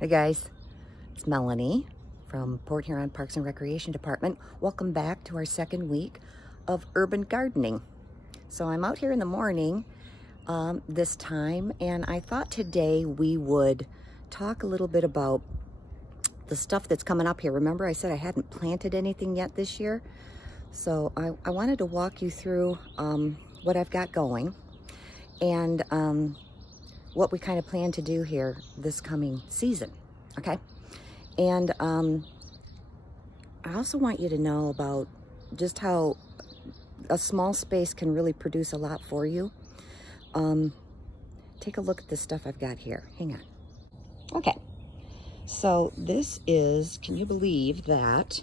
Hey guys, it's Melanie from Port Huron Parks and Recreation Department. Welcome back to our second week of urban gardening. So I'm out here in the morning this time, and I thought today we would talk a little bit about the stuff that's coming up here. Remember I said I hadn't planted anything yet this year? So I wanted to walk you through what I've got going and what we kind of plan to do here this coming season, okay? And I also want you to know about just how a small space can really produce a lot for you. Take a look at the stuff I've got here. Hang on. Okay, so this is, can you believe that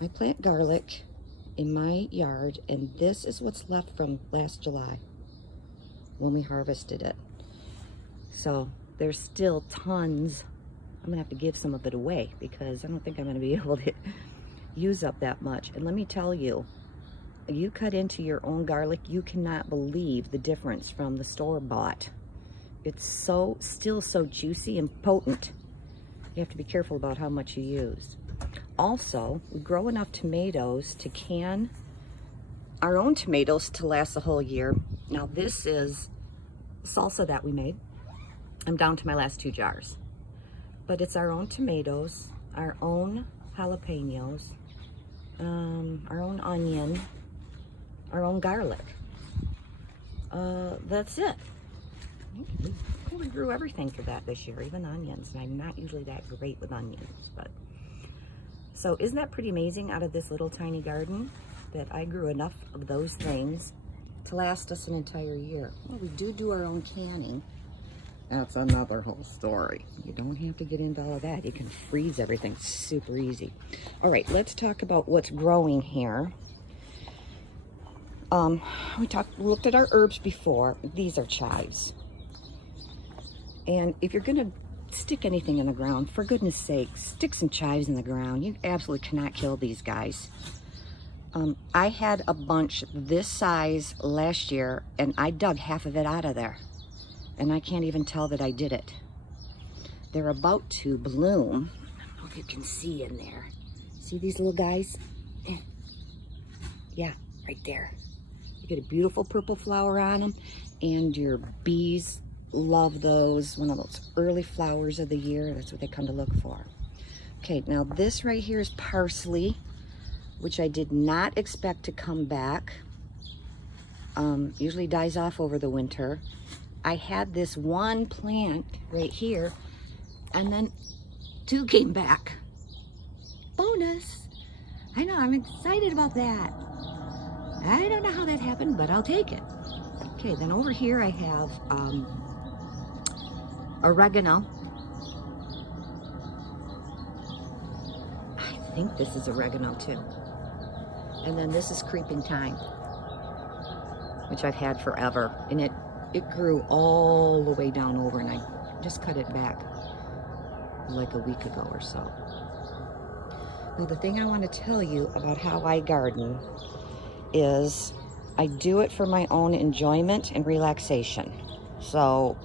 I plant garlic in my yard, and this is what's left from last July when we harvested it. So there's still tons. I'm gonna have to give some of it away because I don't think I'm gonna be able to use up that much. And let me tell you, you cut into your own garlic, you cannot believe the difference from the store-bought. It's still so juicy and potent. You have to be careful about how much you use. Also, we grow enough tomatoes to can our own tomatoes to last the whole year. Now this is salsa that we made. I'm down to my last 2 jars. But it's our own tomatoes, our own jalapenos, our own onion, our own garlic. That's it. We grew everything for that this year, even onions. And I'm not usually that great with onions, but. So isn't that pretty amazing, out of this little tiny garden, that I grew enough of those things to last us an entire year? Well, we do our own canning. That's another whole story. You don't have to get into all of that. You can freeze everything super easy. All right, let's talk about what's growing here. We looked at our herbs before. These are chives. And if you're gonna stick anything in the ground, for goodness sake, stick some chives in the ground. You absolutely cannot kill these guys. I had a bunch this size last year, and I dug half of it out of there. And I can't even tell that I did it. They're about to bloom. I don't know if you can see in there. See these little guys? Yeah, right there. You get a beautiful purple flower on them, and your bees love those. One of those early flowers of the year. That's what they come to look for. Okay, now this right here is parsley, which I did not expect to come back. Usually dies off over the winter. I had this one plant right here, and then 2 came back. Bonus! I know, I'm excited about that. I don't know how that happened, but I'll take it. Okay, then over here I have oregano. I think this is oregano too. And then this is creeping thyme, which I've had forever. And it grew all the way down over, and I just cut it back like a week ago or so. Now the thing I want to tell you about how I garden is I do it for my own enjoyment and relaxation. So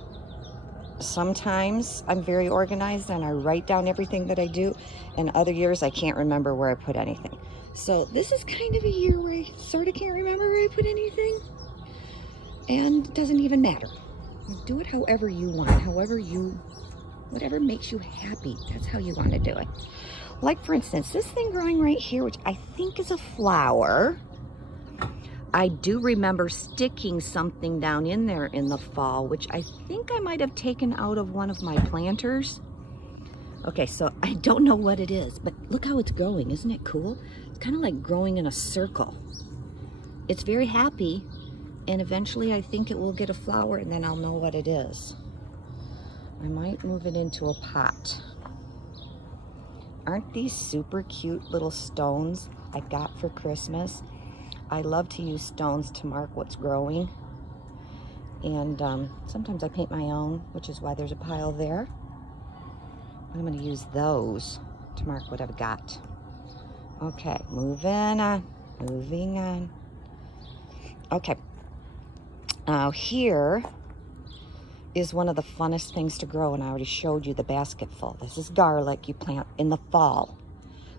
sometimes I'm very organized and I write down everything that I do, and other years I can't remember where I put anything. So this is kind of a year where I sort of can't remember where I put anything. And it doesn't even matter. Do it however you want, whatever makes you happy, that's how you want to do it. Like for instance, this thing growing right here, which I think is a flower. I do remember sticking something down in there in the fall, which I think I might have taken out of one of my planters. Okay, so I don't know what it is, but look how it's growing. Isn't it cool? It's kind of like growing in a circle. It's very happy. And eventually I think it will get a flower, and then I'll know what it is. I might move it into a pot. Aren't these super cute little stones I got for Christmas? I love to use stones to mark what's growing. And sometimes I paint my own, which is why there's a pile there. I'm gonna use those to mark what I've got. Okay, moving on. Okay. Now here is one of the funnest things to grow, and I already showed you the basket full. This is garlic you plant in the fall.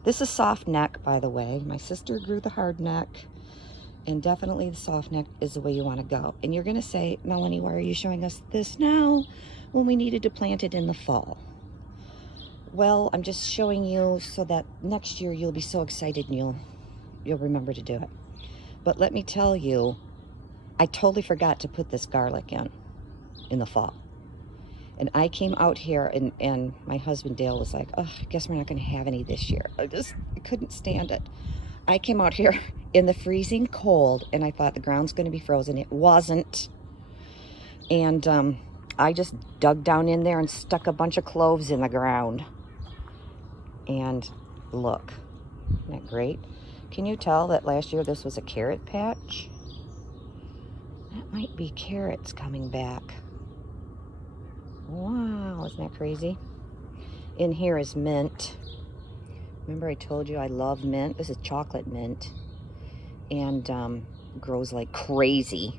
This is soft neck, by the way. My sister grew the hard neck, and definitely the soft neck is the way you want to go. And you're going to say, Melanie, why are you showing us this now when we needed to plant it in the fall? Well, I'm just showing you so that next year you'll be so excited and you'll remember to do it. But let me tell you, I totally forgot to put this garlic in the fall. And I came out here, and my husband Dale was like, oh, I guess we're not going to have any this year. I couldn't stand it. I came out here in the freezing cold, and I thought the ground's going to be frozen. It wasn't. And I just dug down in there and stuck a bunch of cloves in the ground. And look, isn't that great? Can you tell that last year this was a carrot patch? That might be carrots coming back. Wow, isn't that crazy? In here is mint. Remember I told you I love mint? This is chocolate mint. And grows like crazy.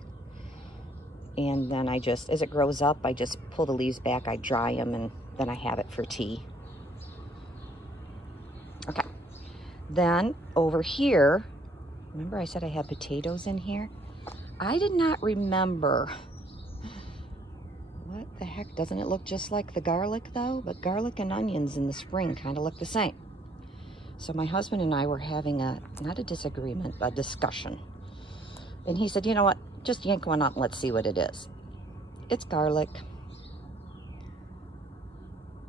And then as it grows up, I just pull the leaves back, I dry them, and then I have it for tea. Okay. Then over here, remember I said I had potatoes in here? I did not remember. What the heck? Doesn't it look just like the garlic though? But garlic and onions in the spring kind of look the same. So my husband and I were having not a disagreement, a discussion. And he said, you know what? Just yank one up and let's see what it is. It's garlic.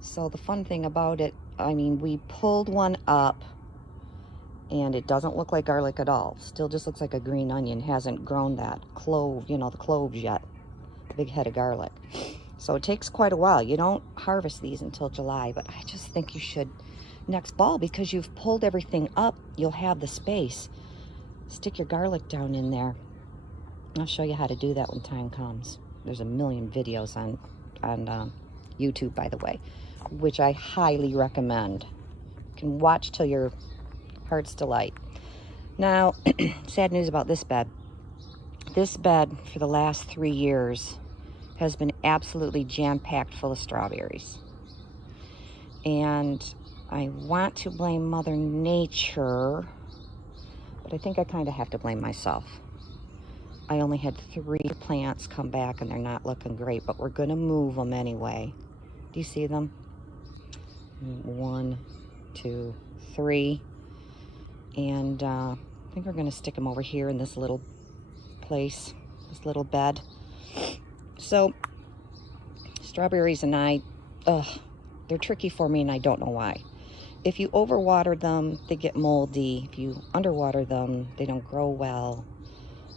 So the fun thing about it, I mean, we pulled one up and it doesn't look like garlic at all. Still just looks like a green onion. Hasn't grown that clove, the cloves yet. The big head of garlic. So it takes quite a while. You don't harvest these until July, but I just think you should next fall, because you've pulled everything up. You'll have the space. Stick your garlic down in there. I'll show you how to do that when time comes. There's a million videos on YouTube, by the way, which I highly recommend. You can watch till your heart's delight. Now, sad news about this bed. This bed for the last 3 years has been absolutely jam-packed full of strawberries. And I want to blame Mother Nature, but I think I kind of have to blame myself. I only had 3 plants come back, and they're not looking great, but we're going to move them anyway. Do you see them? 1, 2, 3. And I think we're going to stick them over here in this little place, this little bed. So, strawberries and they're tricky for me, and I don't know why. If you overwater them, they get moldy. If you underwater them, they don't grow well.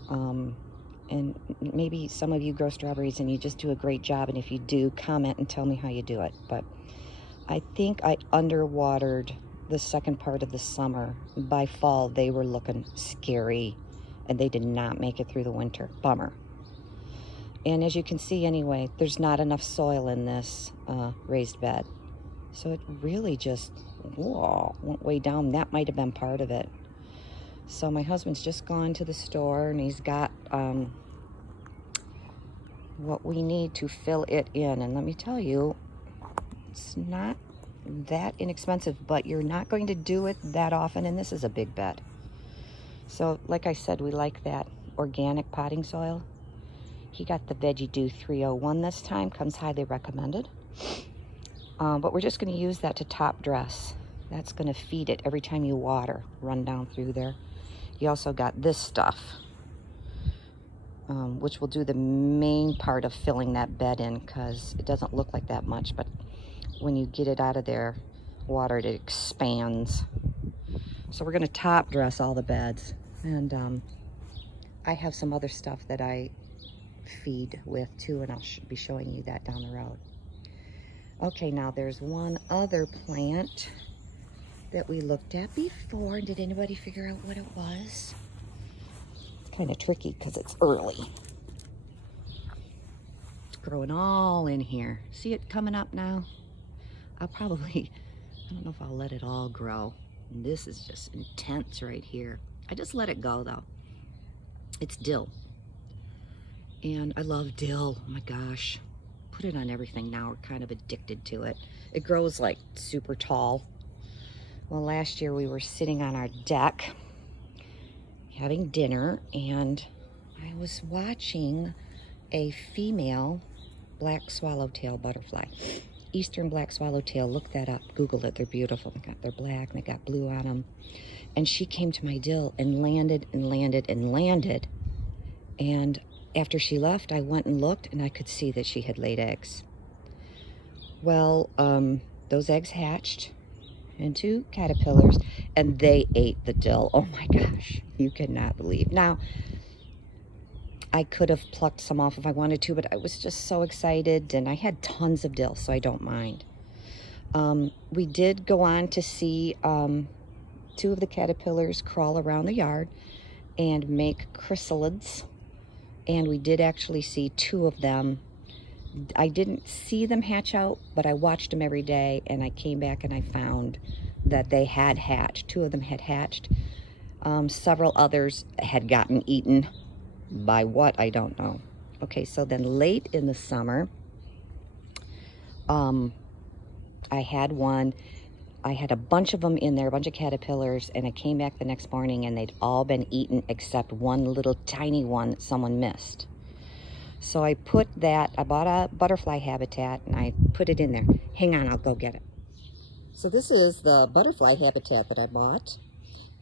And maybe some of you grow strawberries and you just do a great job, and if you do, comment and tell me how you do it. But I think I underwatered the second part of the summer. By fall, they were looking scary, and they did not make it through the winter. Bummer. And as you can see anyway, there's not enough soil in this raised bed. So it really just went way down. That might have been part of it. So my husband's just gone to the store, and he's got what we need to fill it in. And let me tell you, it's not that inexpensive, but you're not going to do it that often, and this is a big bed. So like I said, we like that organic potting soil. He got the Veggie Do 301 this time, comes highly recommended. But we're just going to use that to top dress. That's going to feed it every time you water, run down through there. You also got this stuff, which will do the main part of filling that bed in, because it doesn't look like that much, but when you get it out of there, watered, it expands. So we're going to top dress all the beds. And I have some other stuff that I feed with too, and I'll be showing you that down the road. Okay, now there's one other plant that we looked at before. Did anybody figure out what it was? It's kind of tricky because it's early. It's growing all in here. See it coming up now? I don't know if I'll let it all grow. This is just intense right here. I just let it go though. It's dill. And I love dill, oh my gosh. put it on everything now. We're kind of addicted to it. It grows like super tall. Well, last year we were sitting on our deck having dinner, and I was watching a female black swallowtail butterfly. Eastern black swallowtail, look that up, Google it, they're beautiful. They're black and they got blue on them. And she came to my dill and landed and landed and landed. And after she left, I went and looked, and I could see that she had laid eggs. Well, those eggs hatched into caterpillars, and they ate the dill. Oh my gosh, you cannot believe. Now, I could have plucked some off if I wanted to, but I was just so excited, and I had tons of dill, so I don't mind. We did go on to see 2 of the caterpillars crawl around the yard and make chrysalids, and we did actually see 2 of them. I didn't see them hatch out, but I watched them every day, and I came back and I found that they had hatched. 2 of them had hatched. Several others had gotten eaten. By what, I don't know. Okay, so then late in the summer, I had a bunch of them in there, a bunch of caterpillars, and I came back the next morning and they'd all been eaten except one little tiny one that someone missed. So I bought a butterfly habitat and I put it in there. Hang on, I'll go get it. So this is the butterfly habitat that I bought.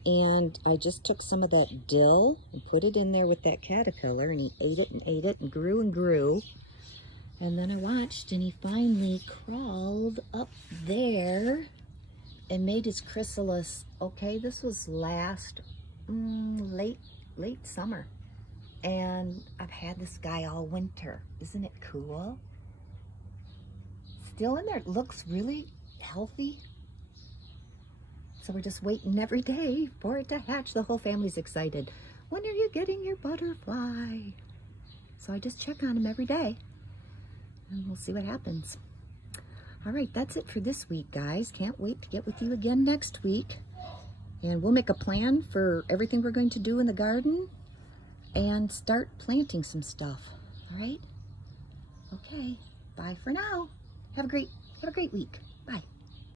And I just took some of that dill and put it in there with that caterpillar, and he ate it and grew and grew. And then I watched, and he finally crawled up there and made his chrysalis. Okay, this was late summer. And I've had this guy all winter. Isn't it cool? Still in there. It looks really healthy. So we're just waiting every day for it to hatch. The whole family's excited. When are you getting your butterfly? So I just check on him every day, and we'll see what happens. All right, that's it for this week, guys. Can't wait to get with you again next week. And we'll make a plan for everything we're going to do in the garden and start planting some stuff. All right? Okay, bye for now. Have a great week.